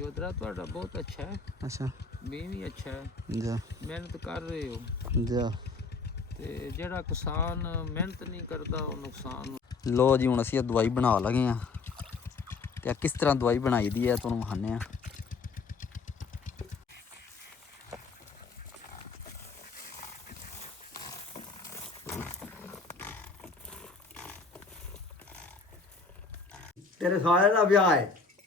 जोधरा ਤੁਹਾਡਾ ਬਹੁਤ ਅੱਛਾ ਹੈ। ਅੱਛਾ ਬੀ ਵੀ ਅੱਛਾ ਹੈ। ਜਾ ਮਿਹਨਤ ਕਰ ਰਹੇ ਹੋ ਜਾ। ਤੇ ਜਿਹੜਾ ਕਿਸਾਨ ਮਿਹਨਤ ਨਹੀਂ ਕਰਦਾ ਉਹ ਨੁਕਸਾਨ। ਲੋ ਜੀ ਹੁਣ ਅਸੀਂ ਇਹ ਦਵਾਈ ਬਣਾ ਲਗੇ ਆ ਤੇ ਕਿਸ ਤਰ੍ਹਾਂ ਦਵਾਈ ਬਣਾਈ ਦੀ ਹੈ ਤੁਹਾਨੂੰ ਵਿਖਾਉਂਦੇ ਆ। तेरे साले का ब्याह है।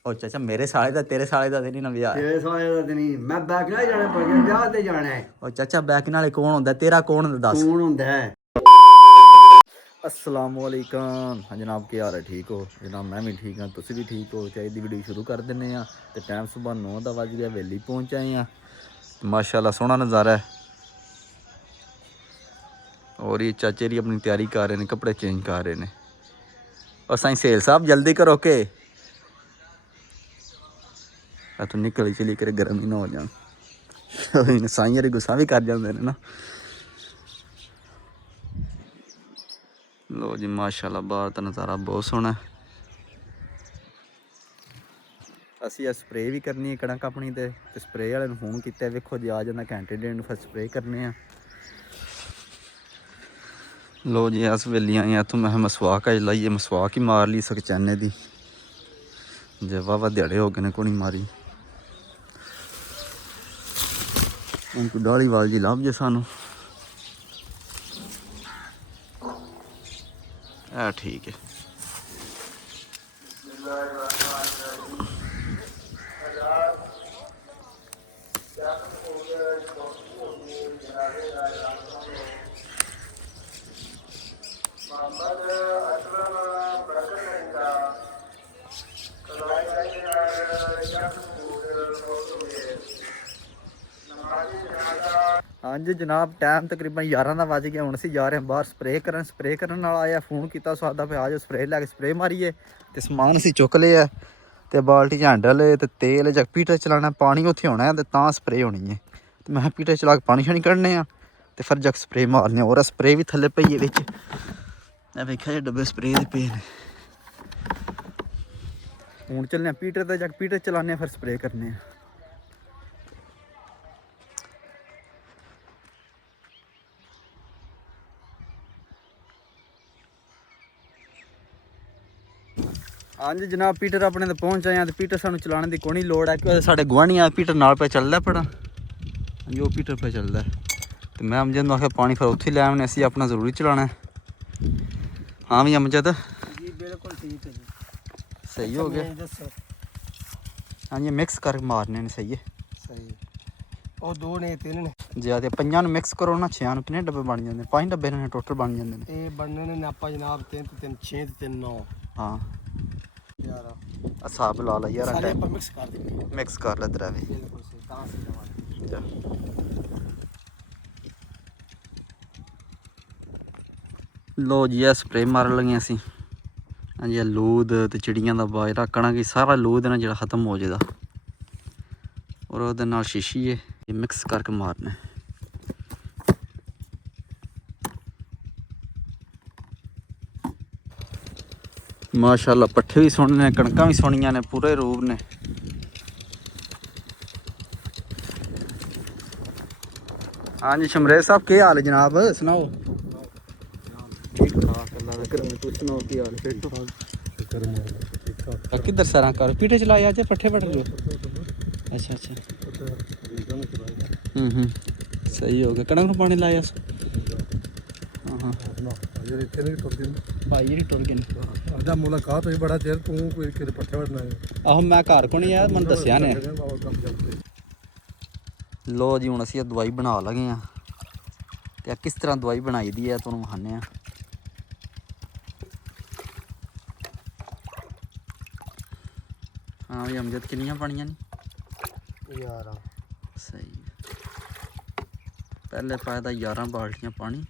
ਉਹ ਚਾਚਾ ਮੇਰੇ ਸਾਲੇ ਦਾ ਤੇਰੇ ਸਾਲੇ ਦਾ ਤੇ ਨਹੀਂ ਨਾ ਵਿਆਹ ਹੈ। तेरे साले का तो नहीं, मैं बैक ना जाना पड़ेगा, ब्याह ते जाना है। ਉਹ ਚਾਚਾ ਬੈਕ ਨਾਲੇ ਕੌਣ ਹੁੰਦਾ ਤੇਰਾ ਕੌਣ ਹੁੰਦਾ ਦੱਸ। कौन होंदा है? अस्सलाम वालेकुम। हाँ जनाब क्या हाल है ठीक हो जनाब? मैं भी ठीक हाँ तुसी भी ठीक हो। चाहिए वीडियो शुरू कर दिंने आ ते टाइम सुबह 9 का बज गया वेली पहुँच आए हैं माशाल्लाह सोहना नज़ारा है। और ये चाचे री अपनी तैयारी कर रहे हैं कपड़े चेंज कर रहे हैं। और साईं सेल साहब जल्दी करो के तू निकल चली करे गर्म ही ना हो जाए साईं यार गुस्सा भी कर जाते हैं ना। लो जी माशाल्लाह बाहर का नज़ारा बहुत सोहना है। ਅਸੀਂ ਇਹ ਸਪਰੇਅ ਵੀ ਕਰਨੀ ਹੈ ਕਣਕ ਆਪਣੀ ਤੇ ਸਪਰੇਅ ਵਾਲੇ ਨੂੰ ਫੋਨ ਕੀਤਾ ਵੇਖੋ ਜੀ ਆ ਜਾਂਦਾ ਘੰਟੇ ਡੇਢ ਨੂੰ ਫਿਰ ਸਪਰੇਅ ਕਰਨੇ ਆ। ਲੋ ਜੀ ਇਸ ਵੇਲੇ ਆਏ ਇੱਥੋਂ ਮੈਂ ਮਸਵਾਕ ਅਜ ਲਾਈਏ ਮਸਵਾਕ ਹੀ ਮਾਰ ਲਈ ਸਕਚੈਨੇ ਦੀ ਜੇ ਵਾਵਾ ਦਿਹਾੜੇ ਹੋ ਗਏ ਨੇ ਕੋਈ ਮਾਰੀ ਹੁਣ ਕੋਈ ਡਾਲੀ ਵਾਲ ਜੀ ਲੱਭ ਜੇ ਸਾਨੂੰ ਇਹ ਠੀਕ ਹੈ। हाँ जी जनाब टाइम तकरीबन 11 का बज गया। हम असी जा रहे हैं बाहर स्प्रे करने वाला आया फोन किया सादा पे आ जाओ स्प्रे लैके स्प्रे मारीए तो समान असी चुक लिया तो बाल्टी च हैंडल तो तेल ज पीटर चलाना पानी उत्थे होना है तो स्प्रे होनी है तो मैं पीटर चला के पानी शानी कढ़ने तो फिर जग स्प्रे मारने और स्प्रे भी थले पईए बिच वेख्या डब्बे स्प्रे दे पे हूँ चलने पीटर तो जग पीटर चलाने फिर स्प्रे करने। हाँ जी जनाब पीटर अपने तो पहुँच आए हैं तो पीटर सानू चलाने की कोई लोड़ है क्योंकि साढ़े गुआढ़ी आ पीटर नाल पे चलता पड़ा जो पीटर पे चलता है तो मैं अमजद आखिया पानी फिर उत्थे लै आने असी अपना जरूरी चलाना है। हाँ भी अमजद जी बिल्कुल ठीक है जी सही हो गया। हाँ जी मिक्स कर मारने ने सही है सही और दो ने तीन ने ज्यादा पंजा मिक्स करो ना 6 कितने डब्बे बन जाते 5 डब्बे ने टोटल बन जाते ये बनने ने नापा जनाब 3 3 6 3 9 हाँ 11 हिसाब ला ला यार सारे पर मिक्स कर देंगे मिक्स कर ले द्रावे बिल्कुल सही कहां से जमा लो जी स्प्रे मार लगे असी। हाँ जी लूद तो चिड़ियाँ का बाजरा कणक सारा लूद ना जो खत्म हो जाएगा और वो नाल शीशी है ये मिक्स करके मारना। माशाल्लाह पट्ठे भी सोहने ने कणकां भी सोहनियां ने पूरे रूप ने। हाँ जी शमरेज साहब क्या हाल है जनाब सुनाओ? ठीक ठाक अल्लाह दा करम तू सुनाओ की हाल है? किधर सरा कर पीठे चलाया आज पट्ठे पट रहे हो? अच्छा अच्छा सही हो गया कणक पानी लाया हाँ हाँ भाई जी टुर गए अदा मुलाकात हुई बड़ा देर तू कोई के पट्टे वड़ना है आहो मैं घर को नहीं आया मैं दसिया ने। लो जी हुण असीं दवाई बना लगे हाँ तो किस तरह दवाई बनाई दी है तुहानूं विखाने। हाँ भी अमजद कितनियां पानियां ने 11 सही है पहले पाया था 11 बाल्टियां पानी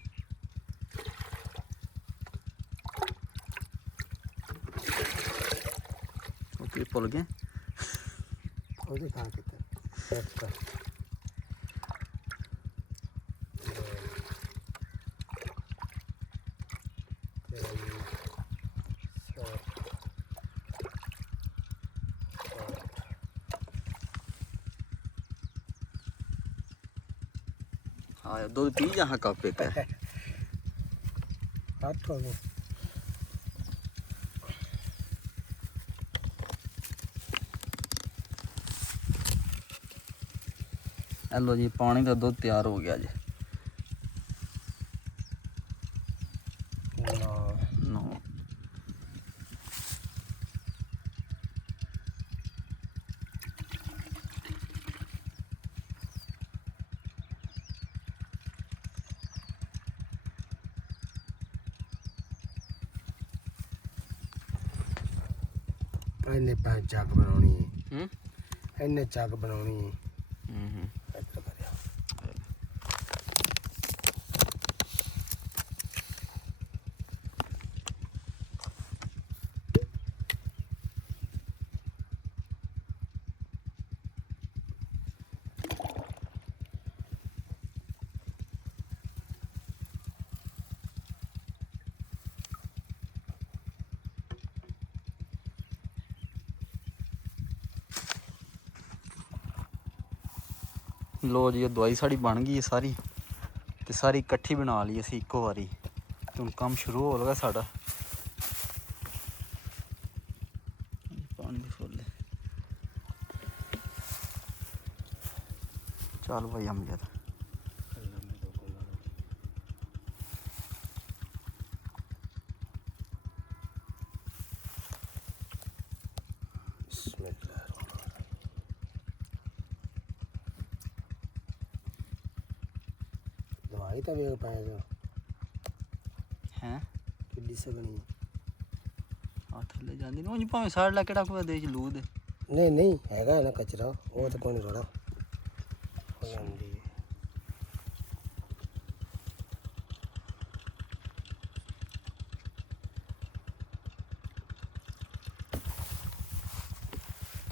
ओके भुल गए ਉਹਦੇ ਥਾਂ ਕਿਤੇ ਇੱਕ ਹਾਂ ਦੁੱਧ ਪੀ ਜਾ ਕੱਪ ਇੱਕ ਹੱਥ ਹੋ ਗਏ ਲੋ ਜੀ ਪਾਣੀ ਦਾ ਦੁੱਧ ਤਿਆਰ ਹੋ ਗਿਆ ਜੀ ਨੋ ਇਹਨੇ ਪਾ ਚੱਕ ਬਣਾਉਣੀ ਹੂੰ ਇਹਨੇ ਚੱਕ ਬਣਾਉਣੀ ਹੂੰ ਲੋ ਜੀ ਇਹ ਦਵਾਈ ਸਾਡੀ ਬਣ ਗਈ ਹੈ ਸਾਰੀ ਤੇ ਸਾਰੀ ਇਕੱਠੀ ਬਣਾ ਲਈ ਅਸੀਂ ਇੱਕੋ ਵਾਰੀ ਤੇ ਹੁਣ ਕੰਮ ਸ਼ੁਰੂ ਹੋ ਲਗਾ ਸਾਡਾ ਪਾਣੀ ਫੁੱਲ ਚੱਲ ਭਾਈ ਅਮਜਦ ਦਵਾਈ ਤਾਂ ਵੇਖ ਪਾਏਗਾ ਹੈ ਕਿੱਡੀ ਸਗਣੀ ਆ ਥੱਲੇ ਜਾਂਦੀ ਨੂੰ ਉਂਝ ਭਾਵੇਂ ਸਾੜ ਲਾ ਕਿਹੜਾ ਕੋਈ ਦੇਸ਼ ਲੂਦ ਨਹੀਂ ਨਹੀਂ ਹੈਗਾ ਨਾ ਕਚਰਾ ਉਹ ਤਾਂ ਕੋਈ ਨਹੀਂ ਰੋੜਾ ਹੋ ਜਾਂਦੀ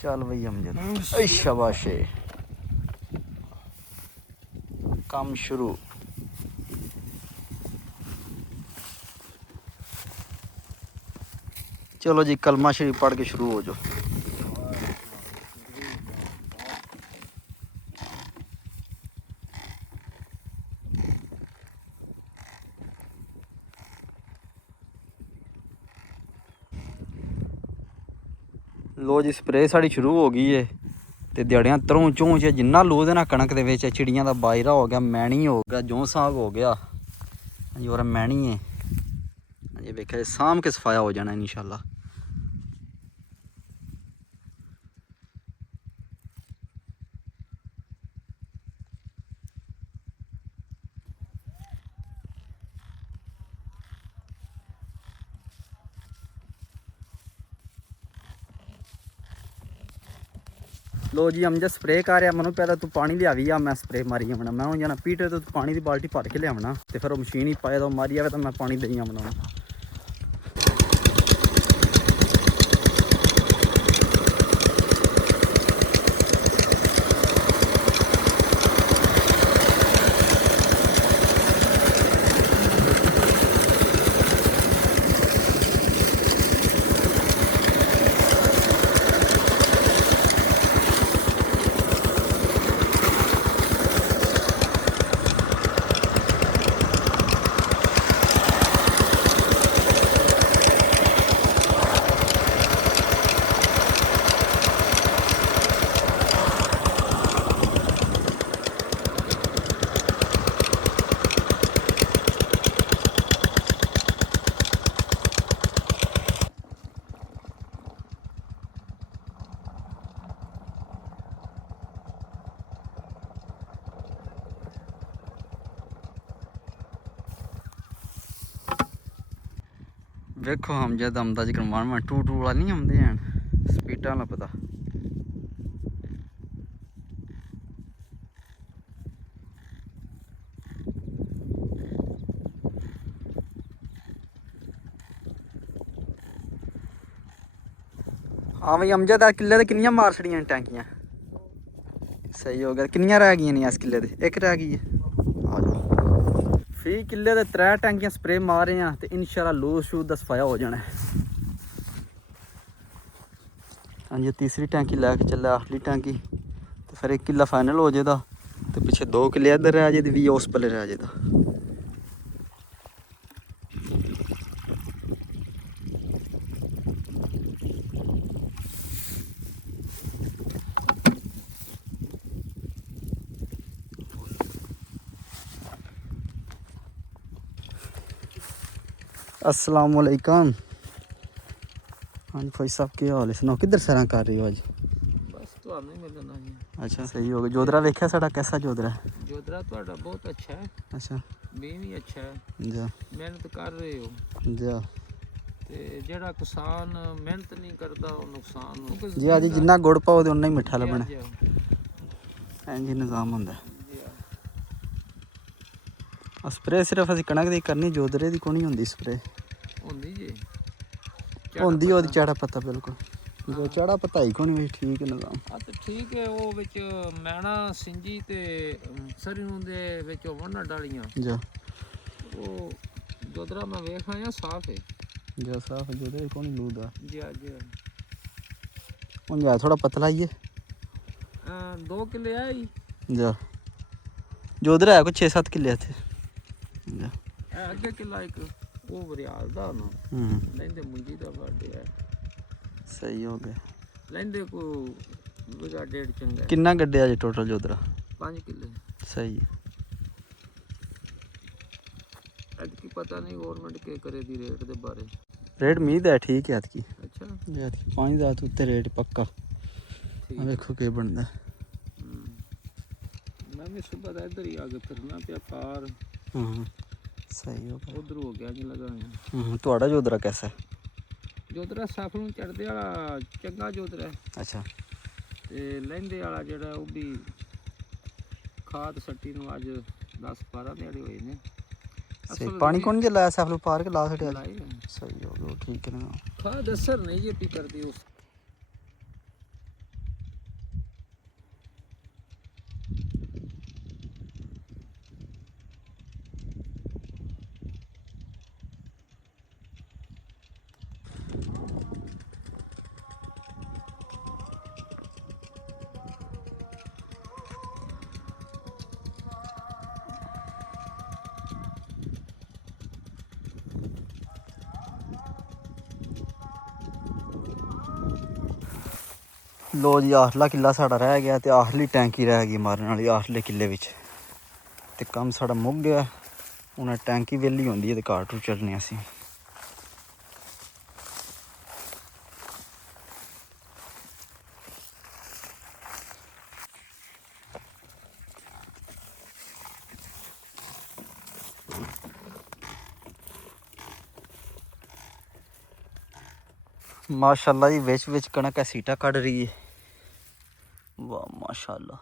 ਚੱਲ ਬਈ ਅਮਜਦ ਏ ਸ਼ਾਬਾਸ਼ੇ ਕੰਮ ਸ਼ੁਰੂ ਚਲੋ ਜੀ ਕਲਮਾ ਸ਼ਰੀਫ ਪੜ੍ਹ ਕੇ ਸ਼ੁਰੂ ਹੋ ਜਾਓ ਲੋ ਜੀ ਸਪਰੇਅ ਸਾਡੀ ਸ਼ੁਰੂ ਹੋ ਗਈ ਏ ਤੇ ਦਿਹਾੜੀਆਂ ਤਰੋਂ ਚੋਂ ਚ ਜਿੰਨਾ ਲੋਦ ਨਾ ਕਣਕ ਦੇ ਵਿੱਚ ਚਿੜੀਆਂ ਦਾ ਬਾਜਰਾ ਹੋ ਗਿਆ ਮੈਣੀ ਹੋ ਗਿਆ ਜੌਂ ਸਾਗ ਹੋ ਗਿਆ ਹਾਂਜੀ ਹੋਰ ਮੈਣੀ ਏ ਹਾਂਜੀ ਵੇਖਿਆ ਸਾਂਭ ਕੇ ਸਫਾਇਆ ਹੋ ਜਾਣਾ ਇਨਸ਼ਾਅੱਲਾ लो जी अमजद स्प्रे कर रहा मैं पहले तू पानी लिया आ मैं स्प्रे मारी आना मैं जाना पीटे तो पानी की बाल्टी भर के लिया तो फिर मशीन ही पाए तो मारी आए तो मैं पानी दई आना वेखो हम जद आमदा जी करवान टू टू वाला नहीं आते हैं स्पीडा वाला पता हाँ भाई अमजद किले किनिया मार छड़ियां टैंकियां सही हो गया किनिया रह गई नहीं इस किले एक रह गई है आ जाओ फी किले दे 3 टैंकियां स्प्रे मार रहे हैं तो इंशाल्लाह लूज शूज का सफाया हो जाना है हाँ जी तीसरी टैंकी लैके चले आखिरी टैंकी तो फिर 1 किला फाइनल हो जाएगा ਤੇ ਪਿੱਛੇ 2 ਕਿੱਲੇ ਇੱਧਰ ਰਹਿ ਜੇ ਤੇ 20 ਉਸ ਪੱਲੇ ਰਹਿ ਜੇ ਤਾਂ अस्सलाम वालेकुम। हाँ जी भाई साहब क्या हाल है सुनाओ किधर सैर कर रही हो आज? बस ਤੁਹਾਨੂੰ ਮਿਲਣਾ ਜੀ। अच्छा सही हो गया। जोधरा वेख्या साडा कैसा जोधरा है? जोधरा ਤੁਹਾਡਾ ਬਹੁਤ ਅੱਛਾ ਹੈ। अच्छा ਵੀ ਅੱਛਾ ਹੈ। जा ਮਿਹਨਤ ਕਰ ਰਹੇ ਹੋ जा ਤੇ ਜਿਹੜਾ ਕਿਸਾਨ ਮਿਹਨਤ ਨਹੀਂ ਕਰਦਾ ਉਹ ਨੁਕਸਾਨ ਨੂੰ जी आज जिन्ना गुड़ पाओ ते उन्ना ही मिठा लबना ਜੀ इंज निज़ाम होंदा ਆ। स्प्रे सिर्फ ਅਸੀਂ ਕਣਕ ਦੀ ਕਰਨੀ जोधरे ਦੀ ਕੋਈ ਨਹੀਂ ਹੁੰਦੀ स्प्रे ਹੁੰਦੀ ਜੀ ਹੁੰਦੀ ਉਹਦੀ ਚਾੜਾ ਪੱਤਾ ਬਿਲਕੁਲ ਜੋ ਚਾੜਾ ਪੱਤਾ ਹੀ ਕੋਈ ਨਹੀਂ ਠੀਕ ਹੈ ਨਿਜ਼ਾਮ ਆ ਤੇ ਠੀਕ ਹੈ। ਉਹ ਵਿੱਚ ਮੈਣਾ ਸਿੰਜੀ ਤੇ ਸਰੀ ਨੂੰ ਦੇ ਵਿੱਚ ਵੰਨਾ ਡਾਲੀਆਂ ਜਾ ਉਹ जोधरा ਮੈਂ ਵੇਖ ਆਇਆ ਸਾਫ ਹੈ ਜਾ ਸਾਫ जोधरे ਕੋਈ ਨਹੀਂ ਲੂਦਾ ਜੀ ਅੱਜ ਹੁਣ ਜਾ ਥੋੜਾ ਪਤਲਾ ਹੀ ਹੈ 2 ਕਿੱਲੇ ਆਈ ਜਾ जोधरा है कुछ 6-7 किले ਇੱਥੇ ਜਾ ਅੱਗੇ ਕਿੱਲਾ ਇੱਕ ਉਹ ਬਰਿਆਲ ਦਾ ਨਾ ਲੈਂਦੇ ਮੁੰਜੀ ਦਾ ਵਾਡੇ ਹੈ ਸਹੀ ਹੋ ਗਿਆ ਲੈਂਦੇ ਕੋ ਵਿਗਾ ਡੇਢ ਚੰਗਾ ਕਿੰਨਾ ਗੱਡਿਆ ਜੇ ਟੋਟਲ जोधरा 5 ਕਿੱਲੇ ਸਹੀ ਹੈ ਅੱਜ ਕੀ ਪਤਾ ਨਹੀਂ ਗਵਰਨਮੈਂਟ ਕੀ ਕਰੇ ਦੀ ਰੇਟ ਦੇ ਬਾਰੇ ਰੇਟ ਉਮੀਦ ਹੈ ਠੀਕ ਹੈ ਐਤਕੀ ਅੱਛਾ ਜੇ ਐਤਕੀ 5000 ਉੱਤੇ ਰੇਟ ਪੱਕਾ ਆ ਵੇਖੋ ਕੀ ਬਣਦਾ ਮੈਂ ਵੀ ਸੁਬਹ ਦਾ ਇੱਧਰ ਹੀ ਆ ਕੇ ਫਿਰਨਾ ਪਿਆ ਕਾਰ ਹਾਂ ਸਹੀ ਹੋ ਗਿਆ ਉਧਰ ਹੋ ਗਿਆ ਨਹੀਂ ਲਗਾ ਤੁਹਾਡਾ जोधरा कैसा है? जोधरा ਸਾਫ ਨੂੰ ਚੜਦੇ ਵਾਲਾ ਚੰਗਾ जोधरा ਹੈ अच्छा ਤੇ ਲਹਿੰਦੇ ਵਾਲਾ ਜਿਹੜਾ ਉਹ ਵੀ ਖਾਦ ਸੱਟੀ ਨੂੰ ਅੱਜ 10-12 ਦਿਹਾੜੇ ਹੋਏ ਨੇ सही पानी कौन जे लाया सैफलू पार्क ला छड़िया ਲਾਏ ਨੇ। सही हो गया ठीक है ना ਖਾਦ ਅਸਰ ਨਹੀਂ ਜੇ ਪੀ ਕਰਦੀ ਉਸ लो जी आखला किला साढ़ा रह गया तो आखिरी टैंकी रह गई मारने वाली आखिरले किले विच ते कम साढ़ा मुक गया हूँ टैंकी वेली होंदी है ते घर टू चलने असी माशाल्लाह जी विच विच कणक सीटा कट रही है वाह माशाल्लाह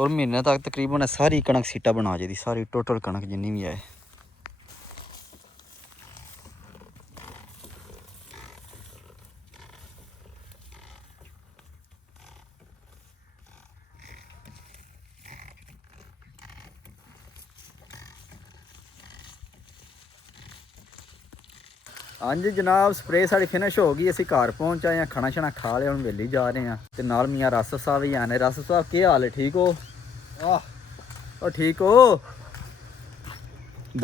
और महीने तक तकरीबन सारी कणक सीटा बना जाती सारी टोटल कणक जिन्नी भी है हाँ जी जनाब स्प्रे साड़ी फिनिश हो गई असी घर पहुँच आए हैं खाना शाना खा लिया हम वेली जा रहे हैं ते नाल मियाँ रस साहब भी आने रस साहब क्या हाल है ठीक हो और ठीक हो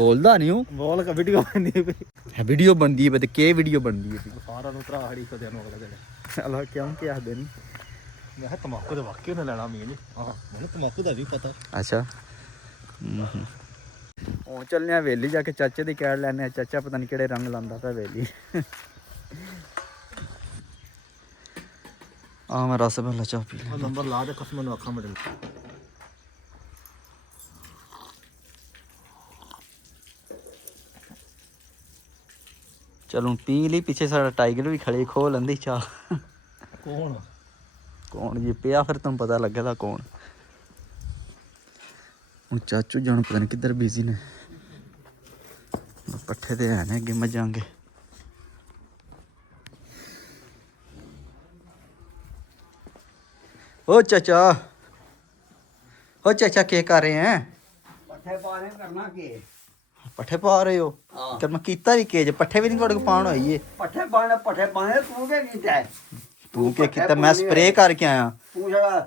बोलदा नहीं हूँ ਬੋਲ ਕੇ ਵੀਡੀਓ ਬਣਦੀ ਪਈ वीडियो बनती है के वीडियो बनती है ਸਾਰਾ ਨੂੰ ਭਰਾ ਹੜੀ ਕਦੇ ਨੂੰ ਅਗਲੇ ਦਿਨ अल्लाह क्यों क्या आखदे नहीं ਮੈਂ ਕਿਹਾ ਤਮਾਕੂ ਦੇ ਵਾਕਿਆ ਨੇ ਲੈਣਾ ਮੀਨ ਹਾਂ ਮੈਨੂੰ ਤਮਾਕੂ ਦਾ ਵੀ ਪਤਾ अच्छा ਹੁਣ ਚੱਲਨੇ ਆ ਵੇਲੀ ਜਾ ਕੇ ਚਾਚੇ ਦੀ ਕੈੜ ਲੈਣੇ ਆ ਚਾਚਾ ਪਤਾ ਨਹੀਂ ਕਿਹੜੇ ਰੰਗ ਲਾਂਦਾ ਪਿਆ ਵੇਲੀ ਆ ਮੈਂ ਰਸ ਭਲਾ ਚਾਹ ਪੀ ਲੈ ਨੰਬਰ ਲਾ ਦੇ ਕਸਮ ਨੂੰ ਅੱਖਾਂ ਮੜਨ चलो पी ली पीछे साडा टाइगर भी खड़े खो लंदी चाह ਕੌਣ कौन जी पिया फिर तुम पता लगेगा कौन ਹੁਣ ਚਾਚੂ ਜਾਣ ਪਤਾ ਨਹੀਂ ਕਿੱਧਰ ਬਿਜ਼ੀ ਨੇ ਪੱਠੇ ਤੇ ਹੈ ਨੇ ਅੱਗੇ ਮੱਝਾਂਗੇ ओ चाचा ओ चाचा क्या कर रहे हैं ਪੱਠੇ ਪਾਣੇ ਕਰਨਾ ਕੀ पट्ठे पा रहे हो कर मैं कीता भी के जे पट्ठे भी नहीं थोड़े को पाण होई है ਪੱਠੇ ਪਾਣੇ ਤੂੰ ਕੀ ਕੀਤਾ तू क्या कीता मैं स्प्रे करके आया ਤੂੰ ਜਿਹੜਾ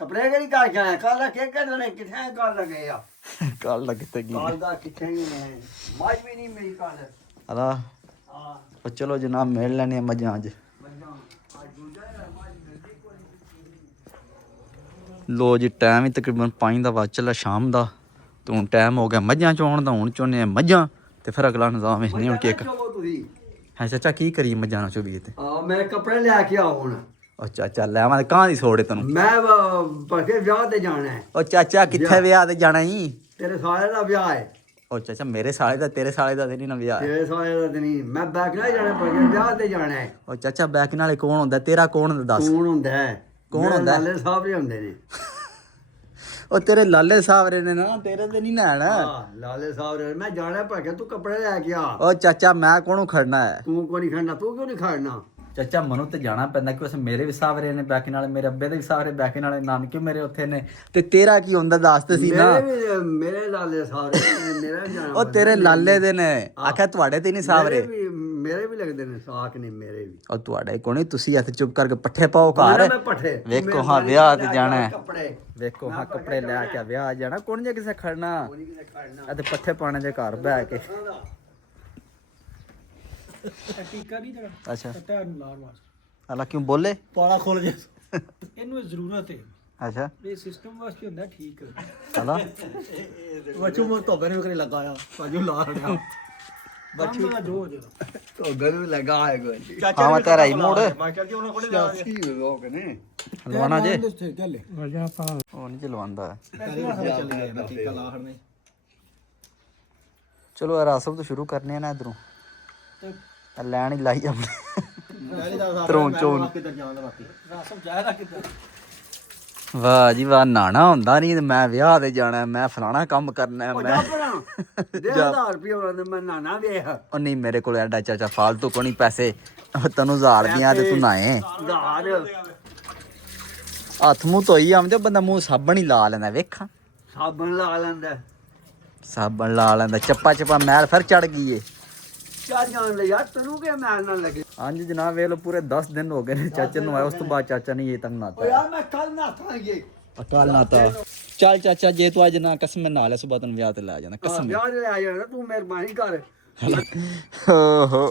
ਸਪਰੇਅ ਕਿਹੜੀ ਕਰ ਕੇ ਆਇਆ ਕੱਲ ਦਾ ਕਿੱਥੇ ਨੇ ਕਿੱਥੇ ਕੱਲ ਲਗੇ ਆ ਕੱਲ ਲੱਗ ਤੇ ਗਈ ਕੱਲ ਦਾ ਕਿੱਥੇ ਹੀ ਨੇ ਮਾਝ ਵੀ ਨਹੀਂ ਮੇਰੀ ਕੱਲ ਹਲਾ ਹਾਂ ਉਹ ਚਲੋ ਜਨਾਬ ਮਿਲ ਲੈਣੇ ਆ ਮੱਝਾਂ ਅੱਜ ਬੰਦਾ ਅੱਜ ਦੂਜਾ ਮਾਝ ਮਿਲਦੀ ਕੋਈ ਲੋ ਜੀ ਟਾਈਮ ਹੀ ਤਕਰੀਬਨ 5 ਦਾ ਵੱਜ ਚੱਲਾ ਸ਼ਾਮ ਦਾ ਤੇ ਹੁਣ ਟਾਈਮ ਹੋ ਗਿਆ ਮੱਝਾਂ ਚੋਣ ਦਾ ਹੁਣ ਚੋਨੇ ਆ ਮੱਝਾਂ ਤੇ ਫਿਰ ਅਗਲਾ ਨਿਜ਼ਾਮ ਇਹ ਨਹੀਂ ਹੁਣ ਕੇਕ ਤੁਸੀਂ ਹੈ ਚਾਚਾ ਕੀ ਕਰੀ ਮੱਝਾਂ ਨਾਲ ਚੋਬੀਏ ਤੇ ਆ ਮੈਂ ਕੱਪੜੇ ਲੈ ਕੇ ਆਉ ਹੁਣ ਉਹ ਚਾਚਾ ਲੈ ਆਵਾਂ ਕਾਂ ਦੀ ਸੋੜੇ ਤੈਨੂੰ ਮੈਂ ਪਰਕੇ ਵਿਆਹ ਤੇ ਜਾਣਾ ਹੈ ਉਹ ਚਾਚਾ ਕਿੱਥੇ ਵਿਆਹ ਤੇ ਜਾਣਾ ਈ ਤੇਰੇ ਸਾਲੇ ਦਾ ਵਿਆਹ ਹੈ ਉਹ ਚਾਚਾ ਮੇਰੇ ਸਾਲੇ ਦਾ ਤੇਰੇ ਸਾਲੇ ਦਾ ਤੇ ਨਹੀਂ ਨਾ ਵਿਆਹ ਤੇਰੇ ਸਾਲੇ ਦਾ ਤੇ ਨਹੀਂ ਮੈਂ ਬੈਕ ਨਾਲ ਜਾਣਾ ਪਰਕੇ ਵਿਆਹ ਤੇ ਜਾਣਾ ਹੈ ਉਹ ਚਾਚਾ ਬੈਕ ਨਾਲੇ ਕੌਣ ਹੁੰਦਾ ਤੇਰਾ ਕੌਣ ਹੁੰਦਾ ਦੱਸ ਕੌਣ ਹੁੰਦਾ ਹੈ ਕੌਣ ਹੁੰਦਾ ਹੈ? ਲਾਲੇ ਸਾਹਿਬ ਹੀ ਹੁੰਦੇ ਨੇ ਉਹ ਤੇਰੇ ਲਾਲੇ ਸਾਹਵਰੇ ਨੇ ਨਾ ਤੇਰੇ ਤੇ ਨਹੀਂ ਲੈਣਾ ਹਾਂ ਲਾਲੇ ਸਾਹਿਬ ਨੇ ਮੈਂ ਜਾਣਾ ਪਰਕੇ ਤੂੰ ਕੱਪੜੇ ਲੈ ਕੇ ਆ ਉਹ ਚਾਚਾ ਮੈਂ ਕੋਣੋਂ ਖੜਨਾ ਹੈ ਤੂੰ ਕੋ ਨਹੀਂ ਖੜਨਾ ਤੂੰ ਕਿਉਂ ਨਹੀਂ ਖੜਨਾ ਚਾਚਾ ਮਨੂੰ ਤੇ ਜਾਣਾ ਪੈਂਦਾ ਕਿ ਉਸ ਮੇਰੇ ਵੀ ਸਾਹਵਰੇ ਨੇ ਬੈਕ ਨਾਲੇ ਮੇਰੇ ਅੱਬੇ ਦੇ ਵੀ ਸਾਹਵਰੇ ਬੈਕ ਨਾਲੇ ਨਾਨਕੇ ਮੇਰੇ ਉੱਥੇ ਨੇ ਤੇ ਤੇਰਾ ਕੀ ਹੁੰਦਾ ਦੱਸ ਤੇ ਸੀ ਨਾ ਮੇਰੇ ਲਾਲੇ ਸਾਹਿਬ ਨੇ ਮੇਰਾ ਵੀ ਜਾਣਾ ਉਹ ਤੇਰੇ ਲਾਲੇ ਦੇ ਨੇ ਆਖਿਆ ਤੁਹਾਡੇ ਤੇ ਨਹੀਂ ਸਾਹਵਰੇ ਮੇਰੇ ਵੀ ਲੱਗਦੇ ਨੇ ਸਾਕ ਨੇ ਮੇਰੇ ਵੀ ਉਹ ਤੁਹਾਡੇ ਕੋਲ ਨਹੀਂ ਤੁਸੀਂ ਇੱਥੇ ਚੁੱਪ ਕਰਕੇ ਪੱਠੇ ਪਾਓ ਘਰ ਮੈਂ ਪੱਠੇ ਵੇਖੋ ਹਾਂ ਵਿਆਹ ਤੇ ਜਾਣਾ ਹੈ ਕੱਪੜੇ ਵੇਖੋ ਹਾਂ ਕੱਪੜੇ ਲੈ ਕੇ ਵਿਆਹ ਜਾਣਾ ਕੌਣ ਜੇ ਕਿਸੇ ਖੜਨਾ ਕੋਈ ਨਹੀਂ ਖੜਨਾ ਅਤੇ ਪੱਠੇ ਪਾਣੇ ਦੇ ਘਰ ਬਹਿ ਕੇ ਟੀਕਾ ਨਹੀਂ ਜਿਹੜਾ ਅੱਛਾ ਟੱਟਾ ਨੂੰ ਲਾਉਣ ਵਾਸਤੇ ਹਾਲਾ ਕਿਉਂ ਬੋਲੇ ਪਾਲਾ ਖੋਲ ਜੇ ਇਹਨੂੰ ਜ਼ਰੂਰਤ ਹੈ ਅੱਛਾ ਇਹ ਸਿਸਟਮ ਵਾਸਤੇ ਹੁੰਦਾ ਠੀਕ ਹਾਲਾ ਬੱਚੂ ਮੋ ਧੋਬੇ ਨੂੰ ਕਰੇ ਲਗਾਇਆ ਬਾਜੂ ਲਾ ਰਿਹਾ ਬੱਚੂ ਦਾ ਜੋ ਜਿਹੜਾ ਧੋਬੇ ਨੂੰ ਲਗਾਇਆ ਕੋਈ ਹਾਂ ਮੈਂ ਤੇਰਾ ਹੀ ਮੂਡ ਮੈਂ ਕਿਹਾ ਕਿ ਉਹਨਾਂ ਕੋਲੇ ਜਾ ਸਿਆਸੀ ਲੋਕ ਨੇ ਲਵਾਣਾ ਜੇ ਕੇ ਚੱਲੇ ਵਜਾ ਪਾ ਉਹ ਨਹੀਂ ਚਲਵਾਉਂਦਾ ਟੀਕਾ ਲਾ ਹੜਨੇ ਚਲੋ ਰਸਮ ਤੋਂ ਸ਼ੁਰੂ ਕਰਨੇ ਆ ਨਾ ਇਧਰੋਂ ਲੈਣ ਹੀ ਲਾਈ ਆਪਣੇ ਤਰੋਂ ਚੋਂ ਕਿੱਧਰ ਜਾਣਾ ਰਾਤੀ ਰਾਸਮ ਜਾਇਆ ਕਿੱਧਰ ਵਾਹ ਜੀ ਵਾਹ ਨਾਣਾ ਹੁੰਦਾ ਨਹੀਂ ਤੇ ਮੈਂ ਵਿਆਹ ਤੇ ਜਾਣਾ ਮੈਂ ਫਲਾਣਾ ਕੰਮ ਕਰਨਾ ਮੈਂ ਦੇ 1000 ਰੁਪਏ ਉਹਨਾਂ ਦੇ ਮੈਂ ਨਾਨਾ ਵੇਖ ਉਹ ਨਹੀਂ ਮੇਰੇ ਕੋਲ ਐਡਾ ਚਾਚਾ ਫਾਲਤੂ ਕੋਣੀ ਪੈਸੇ ਉਹ ਤੈਨੂੰ 1000 ਦੀਆਂ ਤੇ ਤੂੰ ਨਾਏ 1000 ਹੱਥ ਮੂੰਹ ਧੋਈ ਆਉਂਦੇ ਬੰਦਾ ਮੂੰਹ ਸਾਬਣ ਹੀ ਲਾ ਲੈਂਦਾ ਵੇਖਾਂ ਸਾਬਣ ਲਾ ਲੈਂਦਾ ਸਾਬਣ ਲਾ ਲੈਂਦਾ ਚੱਪਾ ਚੱਪਾ ਮੈਲ ਫਿਰ ਚੜ ਗਈ ਏ ਚਾਰ ਜਾਣ ਲੈ ਯਾਰ ਤੈਨੂੰ ਕਿ ਮੈਲ ਨਾਲ ਲੱਗੇ ਹਾਂਜੀ ਜਨਾਬ ਵੇਖ ਲੋ ਪੂਰੇ 10 ਦਿਨ ਹੋ ਗਏ ਨੇ ਚਾਚੇ ਨੂੰ ਆਇਆ ਉਸ ਤੋਂ ਬਾਅਦ ਚਾਚਾ ਨਹੀਂ ਇਹ ਤੱਕ ਨਾਤਾ ਓ ਯਾਰ ਮੈਂ ਕੱਲ ਨਾਥਾਂਗੇ ਅਕਾਲ ਨਾਤਾ ਚੱਲ ਚਾਚਾ ਜੇ ਤੂੰ ਅੱਜ ਨਾ ਕਸਮ ਨਾਲ ਸੁਬਾ ਤੈਨੂੰ ਵਿਆਹ ਤੇ ਲੈ ਜਾਣਾ ਕਸਮ ਵਿਆਹ ਤੇ ਆ ਜਾਣਾ ਤੂੰ ਮਿਹਰਬਾਨੀ ਕਰ ਓਹੋ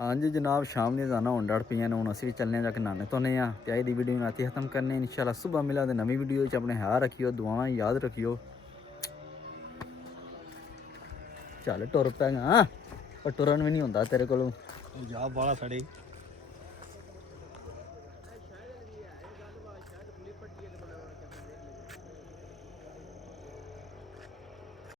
ਹਾਂਜੀ ਜਨਾਬ ਸ਼ਾਮ ਦੀਆਂ ਜਾਣਾ ਹੁਣ ਡੜ ਪਈਆਂ ਨੇ ਹੁਣ ਅਸੀਂ ਵੀ ਚੱਲਨੇ ਆ ਜਾ ਕੇ ਨਾਨੇ ਤੋਨੇ ਆ ਤੇ ਅੱਜ ਦੀ ਵੀਡੀਓ ਨੂੰ ਇੱਥੇ ਖਤਮ ਕਰਨੇ ਇਨਸ਼ਾਅੱਲਾ ਸਵੇਰ ਮਿਲਾ ਦੇ ਨਵੀਂ ਵੀਡੀਓ ਚ ਆਪਣੇ ਖਿਆਲ ਰੱਖਿਓ ਦੁਆਵਾਂ ਯਾਦ ਰੱਖਿਓ ਚੱਲ ਟੁਰ ਪੈਗਾ ਪਰ ਟੁਰਨ ਵੀ ਨਹੀਂ ਹੁੰਦਾ ਤੇਰੇ ਕੋਲੋਂ ਜਾ ਬਾਲਾ ਸੜੇ